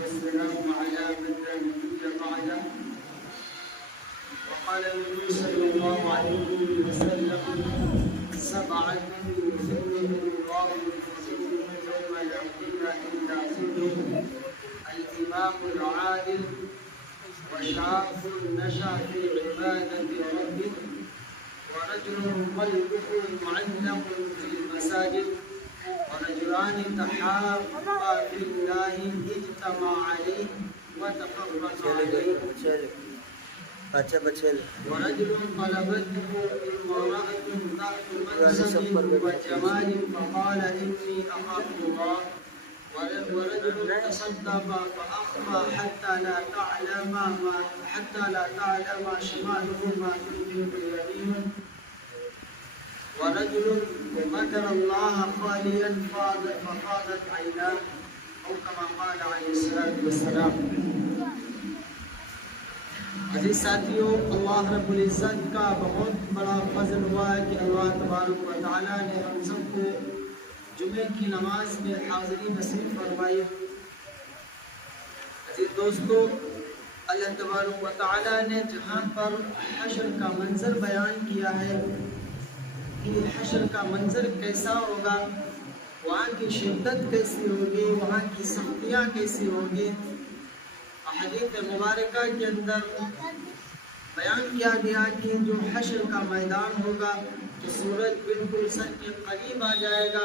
والسلام على من لا نبي بعده. وقال النبي صلى الله عليه وسلم: سبعة يظلهم الله في ظله يوم لا ظل إلا ظله: الإمام العادل، وشاب نشأ في عبادة ربه، ورجل قلبه معلق في المساجد، ورجلان تحابا في الله اجتمع عليه وتفرقا عليه، ورجل طلبته امرأة ذات منصب وجمال فقال إني أخاف الله، ورجل تصدق فأخفى حتى لا تعلم شماله ما تنفق يمينه، ورجل ذكر الله خاليا ففاضت عيناه، او كما قال علیہ الصلوۃ والسلام. عزیز ساتھیوں، اللہ رب العزت کا بہت بڑا فضل ہوا ہے کہ اللہ تبارک و تعالیٰ نے ہم سب کو جمعے کی نماز میں حاضری نصیب فرمائی. عزیز دوستو، اللہ تبارک و تعالیٰ نے جہاں پر حشر کا منظر بیان کیا ہے کہ حشر کا منظر کیسا ہوگا، وہاں کی شدت کیسی ہوگی، وہاں کی سختیاں کیسی ہوگی، حدیث مبارکہ کے اندر بیان کیا گیا کہ جو حشر کا میدان ہوگا تو سورج بالکل سر کے قریب آ جائے گا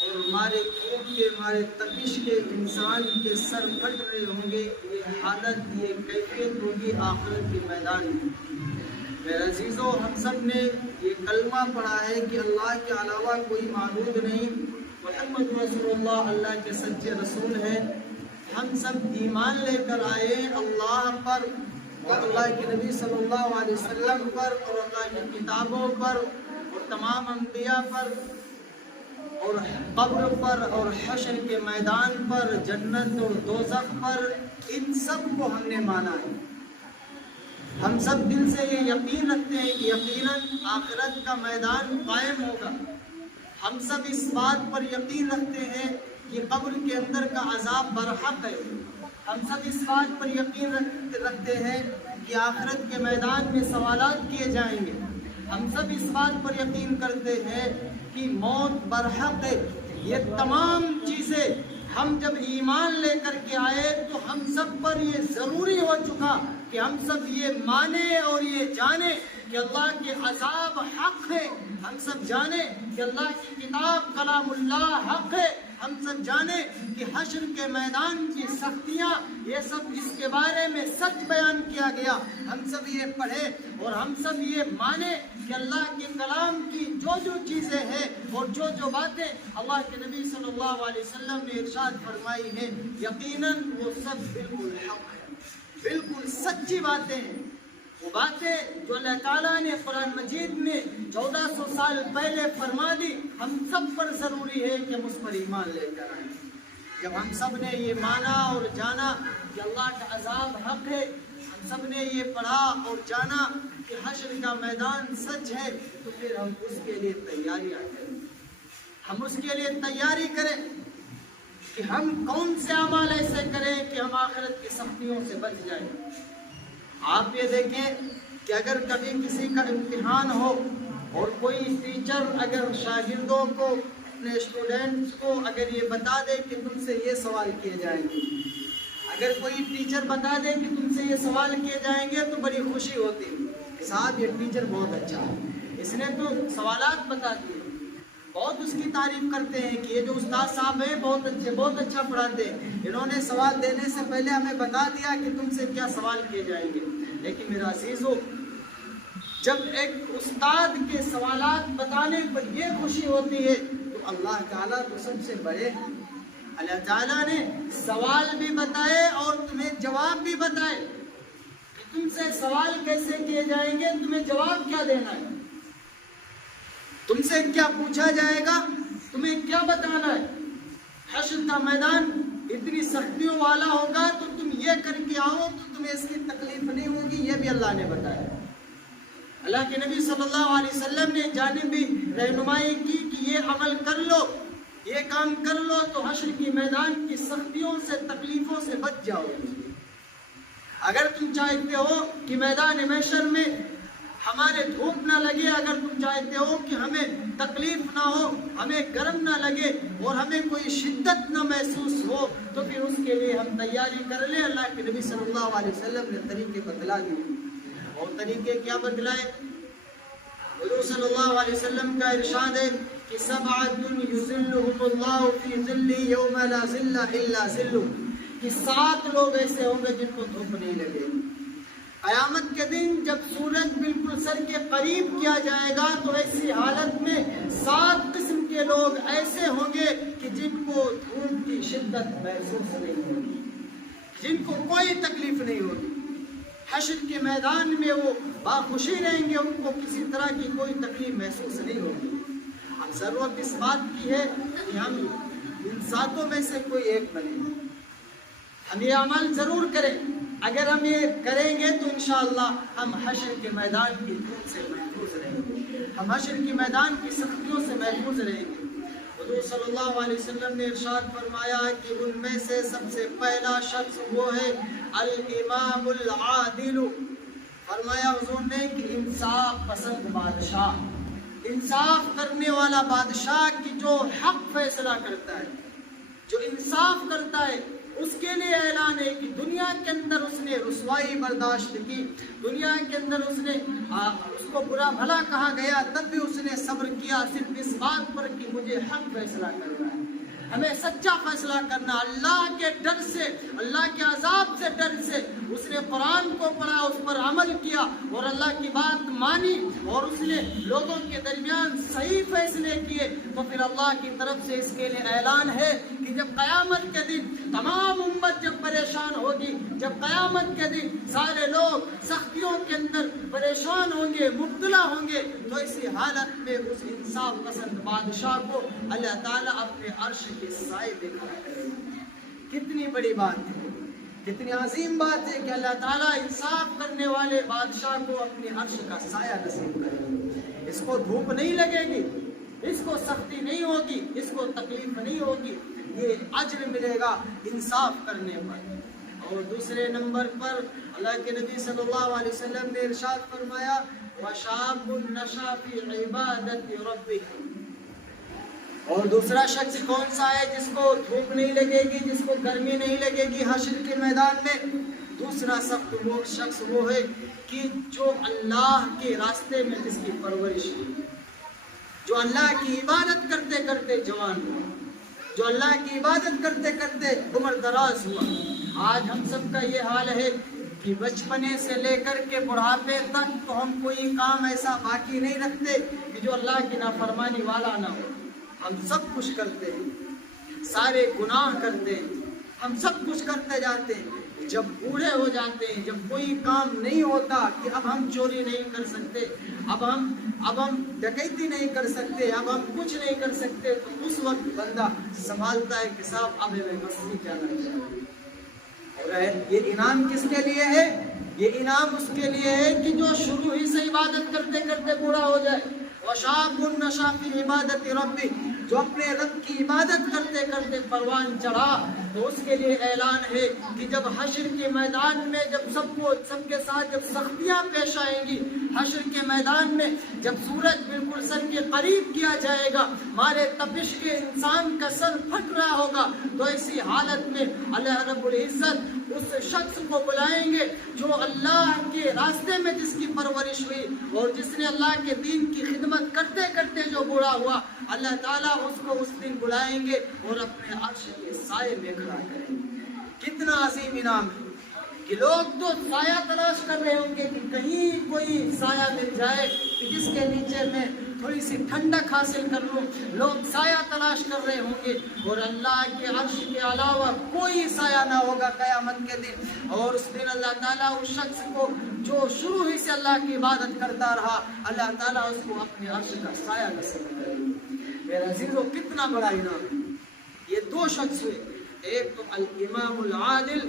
اور ہمارے خون کے، ہمارے تپش کے، انسان کے سر پھٹ رہے ہوں گے. یہ حالت، یہ کیفیت ہوگی آخرت کے میدان میں. میرے عزیزوں، ہم سب نے یہ کلمہ پڑھا ہے کہ اللہ کے علاوہ کوئی معبود نہیں، محمد رسول اللہ اللہ کے سچے رسول ہیں. ہم سب ایمان لے کر آئے اللہ پر اور اللہ کے نبی صلی اللہ علیہ وسلم پر اور اللہ کی کتابوں پر اور تمام انبیاء پر اور قبر پر اور حشر کے میدان پر، جنت اور دوزخ پر، ان سب کو ہم نے مانا ہے. ہم سب دل سے یہ یقین رکھتے ہیں کہ یقیناً آخرت کا میدان قائم ہوگا. ہم سب اس بات پر یقین رکھتے ہیں کہ قبر کے اندر کا عذاب برحق ہے. ہم سب اس بات پر یقین رکھتے ہیں کہ آخرت کے میدان میں سوالات کیے جائیں گے. ہم سب اس بات پر یقین کرتے ہیں کہ موت برحق ہے. یہ تمام چیزیں ہم جب ایمان لے کر کے آئے تو ہم سب پر یہ ضروری ہو چکا کہ ہم سب یہ مانیں اور یہ جانیں کہ اللہ کے عذاب حق ہے. ہم سب جانیں کہ اللہ کی کتاب کلام اللہ حق ہے. ہم سب جانیں کہ حشر کے میدان کی سختیاں، یہ سب اس کے بارے میں سچ بیان کیا گیا. ہم سب یہ پڑھیں اور ہم سب یہ مانیں کہ اللہ کے کلام کی جو چیزیں ہیں اور جو باتیں اللہ کے نبی صلی اللہ علیہ وسلم نے ارشاد فرمائی ہیں، یقیناً وہ سب بالکل حق ہے، بالکل سچی باتیں ہیں. وہ باتیں جو اللہ تعالیٰ نے قرآن مجید میں 1400 سال پہلے فرما دی، ہم سب پر ضروری ہے کہ ہم اس پر ایمان لے کر آئیں. جب ہم سب نے یہ مانا اور جانا کہ اللہ کا عذاب حق ہے، ہم سب نے یہ پڑھا اور جانا کہ حشر کا میدان سچ ہے، تو پھر ہم اس کے لیے تیاریاں کریں. ہم اس کے لیے تیاری کریں کہ ہم کون سے اعمال ایسے کریں کہ ہم آخرت کی سختیوں سے بچ جائیں. آپ یہ دیکھیں کہ اگر کبھی کسی کا امتحان ہو اور کوئی ٹیچر اگر شاگردوں کو، اپنے اسٹوڈنٹس کو اگر یہ بتا دے کہ تم سے یہ سوال کیے جائیں گے، اگر کوئی ٹیچر بتا دے کہ تم سے یہ سوال کیے جائیں گے تو بڑی خوشی ہوتی ہے. صاحب یہ ٹیچر بہت اچھا ہے، اس نے تو سوالات بتا دیے. بہت اس کی تعریف کرتے ہیں کہ یہ جو استاد صاحب ہیں بہت اچھے، بہت اچھا پڑھاتے ہیں، انہوں نے سوال دینے سے پہلے ہمیں بتا دیا کہ تم سے کیا سوال کیے جائیں گے. لیکن میرا عزیزو، جب ایک استاد کے سوالات بتانے پر یہ خوشی ہوتی ہے تو اللہ تعالیٰ تو سب سے بڑے ہیں. اللہ تعالیٰ نے سوال بھی بتائے اور تمہیں جواب بھی بتائے کہ تم سے سوال کیسے کیے جائیں گے، تمہیں جواب کیا دینا ہے، تم سے کیا پوچھا جائے گا، تمہیں کیا بتانا ہے. حشر کا میدان اتنی سختیوں والا ہوگا تو تم یہ کر کے آؤ تو تمہیں اس کی تکلیف نہیں ہوگی، یہ بھی اللہ نے بتایا. اللہ کے نبی صلی اللہ علیہ وسلم نے جانبی رہنمائی کی کہ یہ عمل کر لو یہ کام کر لو تو حشر کی میدان کی سختیوں سے تکلیفوں سے بچ جاؤ گے۔ اگر تم چاہتے ہو کہ میدان محشر میں ہمارے دھوپ نہ لگے، اگر تم چاہتے ہو کہ ہمیں تکلیف نہ ہو، ہمیں گرم نہ لگے اور ہمیں کوئی شدت نہ محسوس ہو، تو پھر اس کے لیے ہم تیاری کر لیں۔ اللہ کے نبی صلی اللہ علیہ وسلم نے طریقے بتلا دیے، اور طریقے کیا بتلائے؟ حضور صلی اللہ علیہ وسلم کا ارشاد ہے کہ سبعۃ یظلھم اللہ فی ظلہ یوم لا ظل الا ظلہ، کہ 7 لوگ ایسے ہوں گے جن کو دھوپ نہیں لگے گی۔ قیامت کے دن جب سورج بالکل سر کے قریب کیا جائے گا تو ایسی حالت میں 7 قسم کے لوگ ایسے ہوں گے کہ جن کو دھوپ کی شدت محسوس نہیں ہوگی، جن کو کوئی تکلیف نہیں ہوگی۔ حشر کے میدان میں وہ باخوشی رہیں گے، ان کو کسی طرح کی کوئی تکلیف محسوس نہیں ہوگی۔ اب ضرورت اس بات کی ہے کہ ہم ان 7 میں سے کوئی ایک بنیں، ہم یہ عمل ضرور کریں۔ اگر ہم یہ کریں گے تو انشاءاللہ ہم حشر کے میدان کی دھوپ سے محفوظ رہیں گے، ہم حشر کے میدان کی سختیوں سے محفوظ رہیں گے۔ حضور صلی اللہ علیہ وسلم نے ارشاد فرمایا کہ ان میں سے سب سے پہلا شخص وہ ہے الامام العادل۔ فرمایا حضور نے کہ انصاف پسند بادشاہ، انصاف کرنے والا بادشاہ کی جو حق فیصلہ کرتا ہے، جو انصاف کرتا ہے، اس کے لیے اعلان ہے کہ دنیا کے اندر اس نے رسوائی برداشت کی، دنیا کے اندر اس کو برا بھلا کہا گیا، تب بھی اس نے صبر کیا، صرف اس بات پر کہ مجھے حق فیصلہ کرنا ہے، ہمیں سچا فیصلہ کرنا، اللہ کے ڈر سے، اللہ کے عذاب سے ڈر سے اس نے قرآن کو پڑھا، اس پر عمل کیا اور اللہ کی بات مانی، اور اس نے لوگوں کے درمیان صحیح فیصلے کیے، تو پھر اللہ کی طرف سے اس کے لیے اعلان ہے کہ جب قیامت کے دن تمام امت جب پریشان ہوگی، جب قیامت کے دن سارے لوگ سختیوں کے اندر پریشان ہوں گے، مبتلا ہوں گے، تو اسی حالت میں اس انصاف پسند بادشاہ کو اللہ تعالیٰ اپنے عرش کے سائے میں کھڑا کرے گا۔ کتنی بڑی بات ہے، کتنی عظیم بات ہے کہ اللہ تعالیٰ انصاف کرنے والے بادشاہ کو اپنے عرش کا سایہ نصیب کرے گا۔ اس کو دھوپ نہیں لگے گی، اس کو سختی نہیں ہوگی، اس کو تکلیف نہیں ہوگی، یہ اجر ملے گا انصاف کرنے پر۔ اور دوسرے نمبر پر اللہ کے نبی صلی اللہ علیہ وسلم نے ارشاد فرمایا وَشَابٌ نَشَأَ فِي عِبَادَةِ رَبِّهِ۔ اور دوسرا شخص کون سا ہے جس کو دھوپ نہیں لگے گی، جس کو گرمی نہیں لگے گی حشر کے میدان میں؟ دوسرا شخص وہ ہے کہ جو اللہ کے راستے میں جس کی پرورش ہوئی، جو اللہ کی عبادت کرتے کرتے جوان ہوا، جو اللہ کی عبادت کرتے کرتے عمر دراز ہوا۔ آج ہم سب کا یہ حال ہے کہ بچپنے سے لے کر کے بڑھاپے تک تو ہم کوئی کام ایسا باقی نہیں رکھتے کہ جو اللہ کی نافرمانی والا نہ ہو۔ ہم سب کچھ کرتے ہیں، سارے گناہ کرتے ہیں، ہم سب کچھ کرتے جاتے ہیں۔ جب بوڑھے ہو جاتے ہیں، جب کوئی کام نہیں ہوتا کہ اب ہم چوری نہیں کر سکتے، اب ہم ڈکیتی نہیں کر سکتے، اب ہم کچھ نہیں کر سکتے، تو اس وقت بندہ سنبھالتا ہے کہ صاحب اب ہمیں مسجد جانا چاہیے۔ اور یہ انعام کس کے لیے ہے؟ یہ انعام اس کے لیے ہے کہ جو شروع ہی سے عبادت کرتے کرتے بوڑھا ہو جائے۔ وَشَابٌ نَشَأَ فِي عِبَادَةِ رَبِّهِ، جو اپنے رب کی عبادت کرتے کرتے پروان چڑھا، تو اس کے لیے اعلان ہے کہ جب حشر کے میدان میں جب سب کے ساتھ جب سختیاں پیش آئیں گی، حشر کے میدان میں جب سورج بالکل سر کے قریب کیا جائے گا، مارے تپش کے انسان کا سر پھٹ رہا ہوگا، تو ایسی حالت میں اللہ رب العزت اس شخص کو بلائیں گے جو اللہ کے راستے میں جس کی پرورش ہوئی اور جس نے اللہ کے دین کی خدمت کرتے کرتے جو بوڑھا ہوا، اللہ تعالیٰ اس کو اس دن بلائیں گے اور اپنے عرش کے سائے میں کھڑا کریں گے۔ کتنا عظیم انعام ہے کہ لوگ تو سایہ تلاش کر رہے ہوں گے کہ کہیں کوئی سایہ مل جائے کہ جس کے نیچے میں تھوڑی سی ٹھنڈک حاصل کر لوں، لوگ سایہ تلاش کر رہے ہوں گے، اور اللہ کے عرش کے علاوہ کوئی سایہ نہ ہوگا قیامت کے دن۔ اور اس دن اللہ تعالیٰ اس شخص کو جو شروع ہی سے اللہ کی عبادت کرتا رہا، اللہ تعالیٰ اس کو اپنے عرش کا سایہ نصیب کرے گا۔ میرا عزیزو، کتنا بڑا انعام ہے۔ یہ 2 شخص ہوئے، ایک تو الامام العادل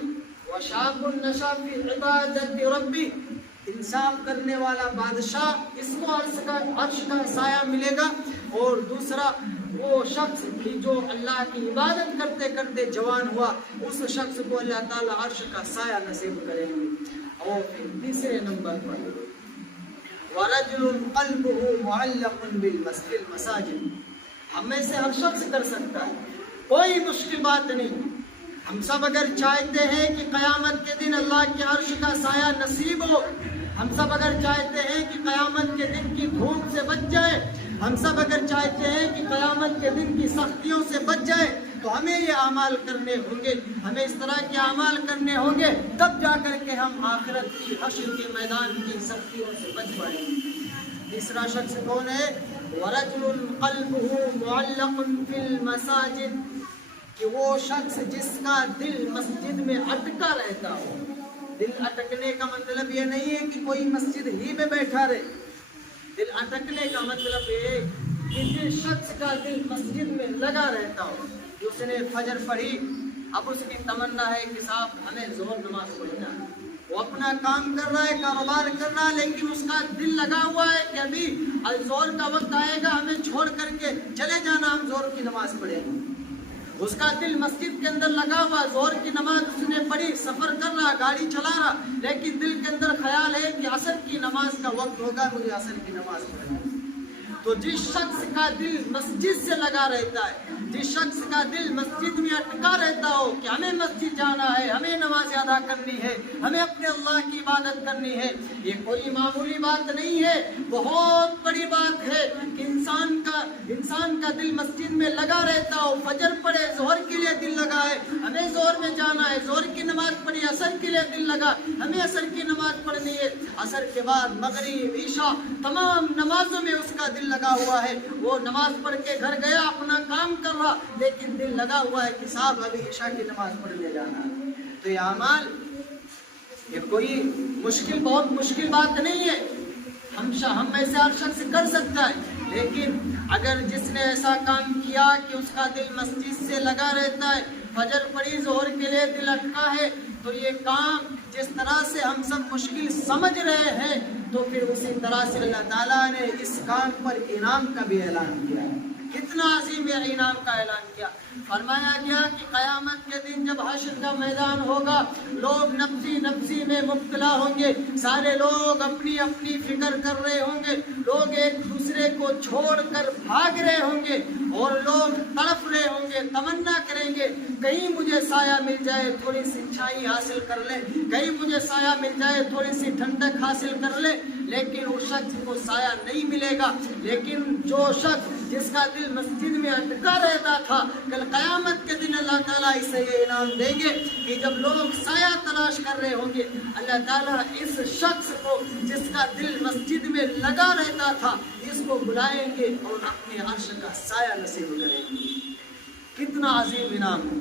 وشاب نشأ فی عبادت ربی، انصاف کرنے والا بادشاہ، اس کو عرش کا سایہ ملے گا، اور دوسرا وہ شخص کہ جو اللہ کی عبادت کرتے کرتے جوان ہوا اس شخص کو اللہ تعالیٰ عرش کا سایہ نصیب کریں گے۔ اور پھر تیسرے نمبر پر وَرَجُلٌ قَلْبُهُ مُعَلَّقٌ بِالْمَسَاجِدِ، ہم میں سے ہر شخص کر سکتا ہے، کوئی مشکل بات نہیں۔ ہم سب اگر چاہتے ہیں کہ قیامت کے دن اللہ کے عرش کا سایہ نصیب ہو، ہم سب اگر چاہتے ہیں کہ قیامت کے دن کی دھوپ سے بچ جائے، ہم سب اگر چاہتے ہیں کہ قیامت کے دن کی سختیوں سے بچ جائے، تو ہمیں یہ اعمال کرنے ہوں گے، ہمیں اس طرح کے اعمال کرنے ہوں گے، تب جا کر کے ہم آخرت کی حشر کے میدان کی سختیوں سے بچ پائیں گے۔ تیسرا شخص کون ہے؟ وَرَجُلٌ قَلْبُهُ مُعَلَّقٌ فِي الْمَسَاجِدِ، کہ وہ شخص جس کا دل مسجد میں اٹکا رہتا ہو۔ دل اٹکنے کا مطلب یہ نہیں ہے کہ کوئی مسجد ہی میں بیٹھا رہے، دل اٹکنے کا مطلب یہ ہے کہ جس شخص کا دل مسجد میں لگا رہتا ہو، کہ اس نے فجر پڑھی، اب اس کی تمنا ہے کہ صاحب ہمیں ظہر نماز پڑھنا ہے، وہ اپنا کام کر رہا ہے، کاروبار کر رہا ہے، لیکن اس کا دل لگا ہوا ہے کہ ابھی ظہر کا وقت آئے گا، ہمیں چھوڑ کر کے چلے جانا، ہم ظہر کی نماز پڑھیں گے۔ اس کا دل مسجد کے اندر لگا ہوا، ظہر کی نماز اس نے پڑھی، سفر کر رہا، گاڑی چلا رہا، لیکن دل کے اندر خیال ہے کہ عصر کی نماز کا وقت ہوگا، مجھے عصر کی نماز پڑھنا ہے۔ تو جس شخص کا دل مسجد سے لگا رہتا ہے، جس شخص کا دل مسجد میں اٹکا رہتا ہو کہ ہمیں مسجد جانا ہے، ہمیں نماز ادا کرنی ہے، ہمیں اپنے اللہ کی عبادت کرنی ہے، یہ کوئی معمولی بات نہیں ہے، بہت بڑی بات ہے کہ انسان کا دل مسجد میں لگا رہتا ہو، فجر پڑھے، ظہر کے لیے دل لگا ہے، ہمیں ظہر میں جانا ہے، ظہر کی نماز پڑھی، عصر کے لیے دل لگا، ہمیں عصر کی نماز پڑھنی ہے، عصر کے بعد مغرب، عشاء، تمام نمازوں میں اس کا دل لگا ہوا ہے، وہ نماز پڑھ کے گھر گیا، اپنا کام کر رہا، لیکن دل لگا ہوا ہے کہ صاحب ابھی عشاء کی نماز پڑھنے جانا ہے۔ تو یہ اعمال یہ کوئی بہت مشکل بات نہیں ہے، ہم میں سے ہر شخص کر سکتا ہے، لیکن اگر جس نے ایسا کام کیا کہ اس کا دل مسجد سے لگا رہتا ہے، فجر پڑھی، ظہر کے لیے دل اٹکا ہے، تو یہ کام جس طرح سے ہم سب مشکل سمجھ رہے ہیں، تو پھر اسی طرح سے اللہ تعالیٰ نے اس کام پر انعام کا بھی اعلان کیا ہے۔ کتنا عظیم انعام کا اعلان کیا، فرمایا گیا کہ قیامت کے دن جب حشر کا میدان ہوگا، لوگ نفسی میں مبتلا ہوں گے، سارے لوگ اپنی اپنی فکر کر رہے ہوں گے، لوگ ایک دوسرے کو چھوڑ کر بھاگ رہے ہوں گے، اور لوگ تڑپ رہے ہوں گے، تمنا کریں گے کہیں مجھے سایہ مل جائے، تھوڑی سی چھائی حاصل کر لے، کہیں مجھے سایہ مل جائے، تھوڑی سی ٹھنڈک حاصل کر لے، لیکن اس شخص کو سایہ نہیں ملے گا۔ لیکن جو شخص جس کا دل مسجد میں اٹکا رہتا تھا، کل قیامت کے دن اللہ تعالیٰ اسے یہ انعام دیں گے کہ جب لوگ سایہ تلاش کر رہے ہوں گے، اللہ تعالیٰ اس شخص کو جس کا دل مسجد میں لگا رہتا تھا، اس کو بلائیں گے اور اپنے عرش کا سایہ نصیب کریں گے۔ کتنا عظیم انعام ہے۔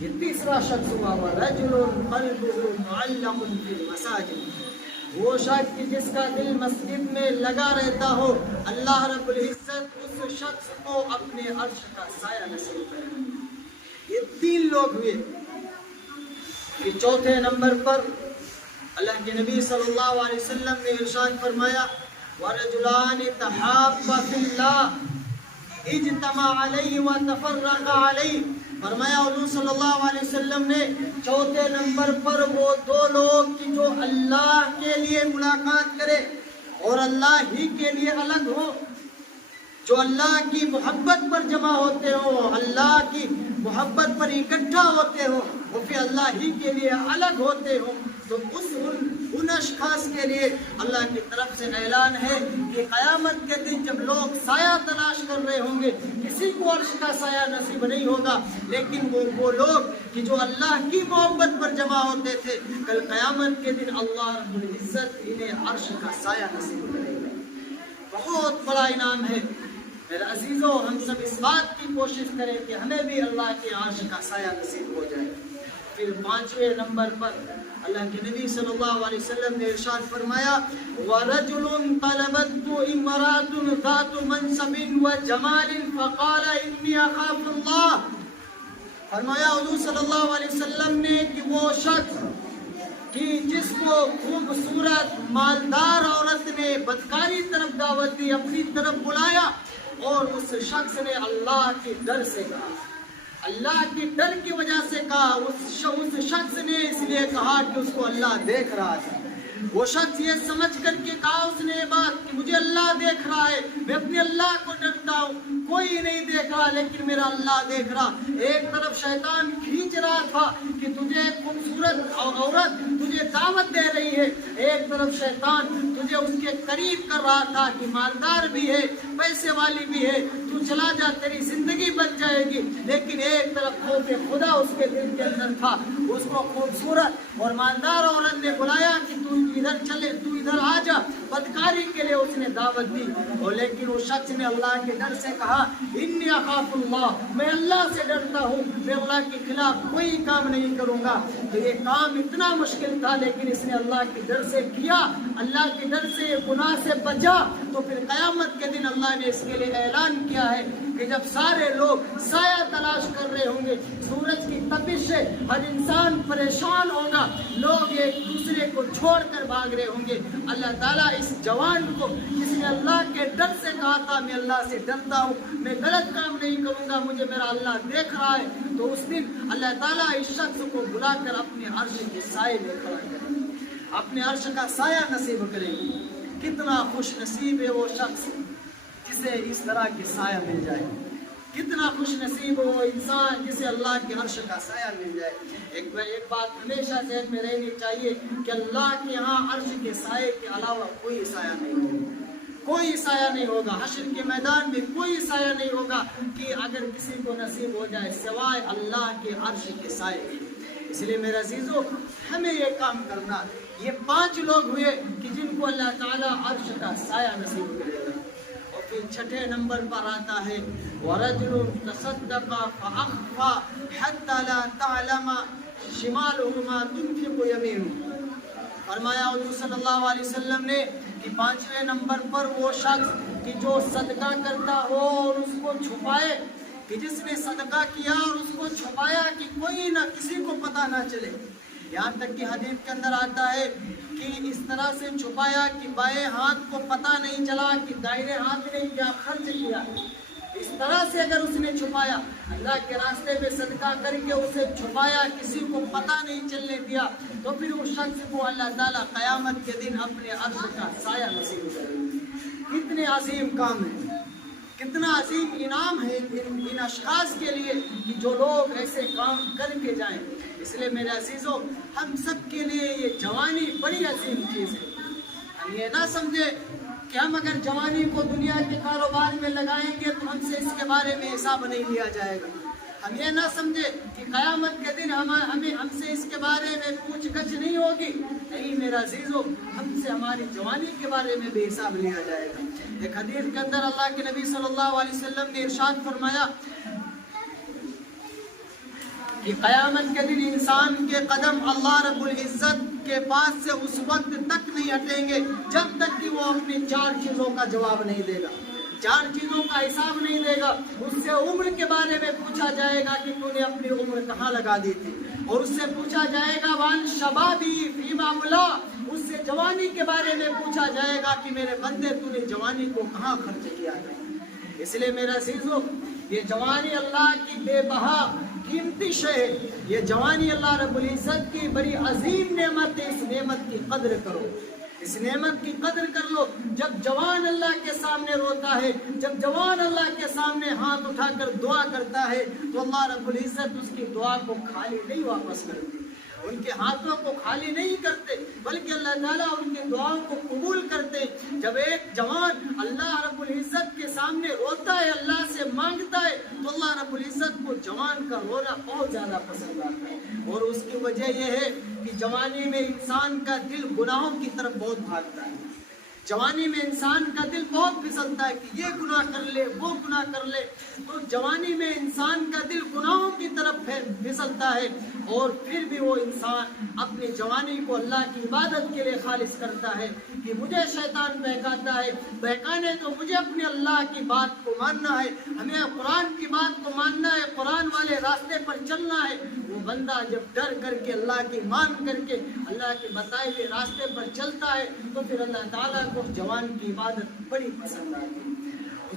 یہ تیسرا شخص ہوا وَرَجُلٌ قَلْبُهُ مُعَلَّقٌ فِي الْمَسَاجِدِ، وہ شخص جس کا دل مسجد میں لگا رہتا ہو، اللہ رب العزت اس شخص کو اپنے عرش کا سایہ نصیب کرے۔ یہ 3 لوگ ہوئے۔ یہ چوتھے نمبر پر اللہ کے نبی صلی اللہ علیہ وسلم نے ارشاد فرمایا وَرَجُلَانِ تَحَابَّا فِي اللَّهِ اجْتَمَعَ عَلَيْهِ وَتَفَرَّقَ عَلَيْهِ، فرمایا حضور صلی اللہ علیہ وسلم نے چوتھے نمبر پر وہ 2 لوگ کی جو اللہ کے لیے ملاقات کرے اور اللہ ہی کے لیے الگ ہو، جو اللہ کی محبت پر جمع ہوتے ہو، اللہ کی محبت پر اکٹھا ہوتے ہو، وہ پھر اللہ ہی کے لیے الگ ہوتے ہو، تو ان اشخاص کے لیے اللہ کی طرف سے اعلان ہے کہ قیامت کے دن جب لوگ سایہ تلاش کر رہے ہوں گے، کسی کو عرش کا سایہ نصیب نہیں ہوگا، لیکن وہ لوگ کہ جو اللہ کی محبت پر جمع ہوتے تھے، کل قیامت کے دن اللہ رب العزت انہیں عرش کا سایہ نصیب کرے گا۔ بہت بڑا انعام ہے میرے عزیزوں، ہم سب اس بات کی کوشش کریں کہ ہمیں بھی اللہ کے عرش کا سایہ نصیب ہو جائے۔ پھر 5ویں نمبر پر اللہ کے نبی صلی اللہ علیہ وسلم نے ارشاد فرمایا وَرَجُلٌ طَلَبَتْهُ امْرَأَةٌ ذَاتُ مَنْصَبٍ وَجَمَالٍ فَقَالَ إِنِّي أَخَافُ اللَّهَ، فرمایا حضور صلی اللہ علیہ وسلم نے کہ وہ شخص کہ جس کو خوبصورت مالدار عورت نے بدکاری طرف دعوت دی، اپنی طرف بلایا، اور اس شخص نے اللہ کے ڈر سے کہا، اللہ کے ڈر کی وجہ سے کہا۔ اس شخص نے اس لیے کہا کہ اس کو اللہ دیکھ رہا تھا۔ وہ شخص یہ سمجھ کر کے کہا اس نے بات کہ مجھے اللہ دیکھ رہا ہے، میں اپنے اللہ کو ڈرتا ہوں، کوئی نہیں دیکھ رہا لیکن میرا اللہ دیکھ رہا۔ ایک طرف شیطان کھینچ رہا تھا کہ تجھے خوبصورت عورت تجھے دعوت دے رہی ہے، ایک طرف شیطان تجھے اس کے قریب کر رہا تھا کہ مالدار بھی ہے، پیسے والی بھی ہے، تو چلا جا، تیری زندگی بن جائے گی۔ لیکن ایک طرف خوف خدا اس کے دل کے اندر تھا۔ اس کو خوبصورت اور مالدار عورت نے بلایا کہ تو ادھر چلے، تو ادھر آ جا، بدکاری کے لیے اس نے دعوت دی۔ اور لیکن اس شخص نے اللہ کے ڈر سے کہا انی اخاف اللہ، میں اللہ سے ڈرتا ہوں، میں اللہ کے خلاف کوئی کام نہیں کروں گا۔ تو یہ کام اتنا مشکل تھا لیکن اس نے اللہ کے ڈر سے کیا، اللہ کے ڈر سے گناہ سے بچا۔ تو پھر قیامت کے دن اللہ نے اس کے لیے اعلان کیا ہے کہ جب سارے لوگ سایہ تلاش کر رہے ہوں گے، سورج کی تپش سے ہر انسان پریشان ہوگا، لوگ ایک دوسرے کو چھوڑ کر بھاگ رہے ہوں گے، اللہ تعالیٰ اس جوان کو جس نے اللہ کے ڈر سے کہا تھا میں اللہ سے ڈرتا ہوں، میں غلط کام نہیں کروں گا، مجھے میرا اللہ دیکھ رہا ہے، تو اس دن اللہ تعالیٰ اس شخص کو بلا کر اپنے عرش کے سائے میں کھڑا کرے گا، اپنے عرش کا سایہ نصیب کرے گی۔ کتنا خوش نصیب ہے وہ شخص جسے اس طرح کی سایہ مل جائے، کتنا خوش نصیب ہو وہ انسان جسے اللہ کے عرش کا سایہ مل جائے۔ ایک بات ہمیشہ ذہن میں رہنی چاہیے کہ اللہ کے ہاں عرش کے سائے کے علاوہ کوئی سایہ نہیں ہوگا، کوئی سایہ نہیں ہوگا، حشر کے میدان میں کوئی سایہ نہیں ہوگا کہ اگر کسی کو نصیب ہو جائے سوائے اللہ کے عرش کے سائے کے۔ اس لیے میرے عزیزو ہمیں یہ کام کرنا، یہ 5 لوگ ہوئے کہ جن کو اللہ تعالیٰ عرش کا سایہ نصیب کرے گا۔ اور پھر 6 نمبر پر آتا ہے وَرَجُلٌ تَصَدَّقَ فَأَخْفَى حَتَّى لَا تَعْلَمَ شِمَالُهُ مَا تُنْفِقُ يَمِينُهُ۔ فرمایا حضور صلی اللہ علیہ وسلم نے کہ 5ویں نمبر پر وہ شخص کہ جو صدقہ کرتا ہو اور اس کو چھپائے، کہ جس نے صدقہ کیا اور اس کو چھپایا کہ کوئی نہ کسی کو پتہ نہ چلے، یہاں تک کہ حدیث کے اندر آتا ہے کہ اس طرح سے چھپایا کہ بائیں ہاتھ کو پتہ نہیں چلا کہ دائیں ہاتھ نے کیا خرچ کیا، اس طرح سے اگر اس نے چھپایا، اللہ کے راستے میں صدقہ کر کے اسے چھپایا، کسی کو پتہ نہیں چلنے دیا، تو پھر اس شخص کو اللہ تعالیٰ قیامت کے دن اپنے عرش کا سایہ نصیب کرے گا۔ کتنے عظیم کام ہے، کتنا عظیم انعام ہے ان اشخاص کے لیے کہ جو لوگ ایسے کام کر کے جائیں۔ اس لیے میرے عزیزو ہم سب کے لیے یہ جوانی بڑی عظیم چیز ہے۔ ہم یہ نہ سمجھے کہ ہم اگر جوانی کو دنیا کے کاروبار میں لگائیں گے تو ہم سے اس کے بارے میں حساب نہیں لیا جائے گا۔ ہم یہ نہ سمجھے کہ قیامت کے دن ہم سے اس کے بارے میں پوچھ گچھ نہیں ہوگی۔ نہیں میرا عزیزو، ہم سے ہماری جوانی کے بارے میں بھی حساب لیا جائے گا۔ ایک حدیث کے اندر اللہ کے نبی صلی اللہ علیہ وسلم نے ارشاد فرمایا کہ قیامت کے دن انسان کے قدم اللہ رب العزت کے پاس سے اس وقت تک نہیں ہٹیں گے جب تک کہ وہ اپنی 4 چیزوں کا جواب نہیں دے گا، 4 چیزوں کا حساب نہیں دے گا۔ اس سے عمر کے بارے میں پوچھا جائے گا کہ تو نے اپنی عمر کہاں لگا دی تھی، اور اس سے پوچھا جائے گا وان شبابی فیما ملا، اس سے جوانی کے بارے میں پوچھا جائے گا کہ میرے بندے تو نے جوانی کو کہاں خرچ کیا تھا۔ اس لیے میرا عزیزو یہ جوانی اللہ کی بے بہا قیمتی شے ہے، یہ جوانی اللہ رب العزت کی بڑی عظیم نعمت ہے، اس نعمت کی قدر کرو، اس نعمت کی قدر کر لو۔ جب جوان اللہ کے سامنے روتا ہے، جب جوان اللہ کے سامنے ہاتھ اٹھا کر دعا کرتا ہے تو اللہ رب العزت اس کی دعا کو خالی نہیں واپس کرتی، ان کے ہاتھوں کو خالی نہیں کرتے بلکہ اللہ تعالیٰ ان کی دعاؤں کو قبول کرتے۔ جب ایک جوان اللہ رب العزت کے سامنے روتا ہے، اللہ سے مانگتا ہے، تو اللہ رب العزت کو جوان کا رونا بہت زیادہ پسند آتا ہے، اور اس کی وجہ یہ ہے کہ جوانی میں انسان کا دل گناہوں کی طرف بہت بھاگتا ہے، جوانی میں انسان کا دل بہت پھسلتا ہے کہ یہ گناہ کر لے، وہ گناہ کر لے، تو جوانی میں انسان کا دل گناہوں کی طرف پھسلتا ہے، اور پھر بھی وہ انسان اپنی جوانی کو اللہ کی عبادت کے لیے خالص کرتا ہے کہ مجھے شیطان بہکاتا ہے، بہکانے تو مجھے اپنے اللہ کی بات کو ماننا ہے، ہمیں قرآن کی بات کو ماننا ہے، قرآن والے راستے پر چلنا ہے۔ وہ بندہ جب ڈر کر کے اللہ کی مان کر کے اللہ کے بتائے ہوئے راستے پر چلتا ہے تو پھر اللہ تعالیٰ کو جوان کی عبادت بڑی پسند آتی ہے۔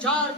4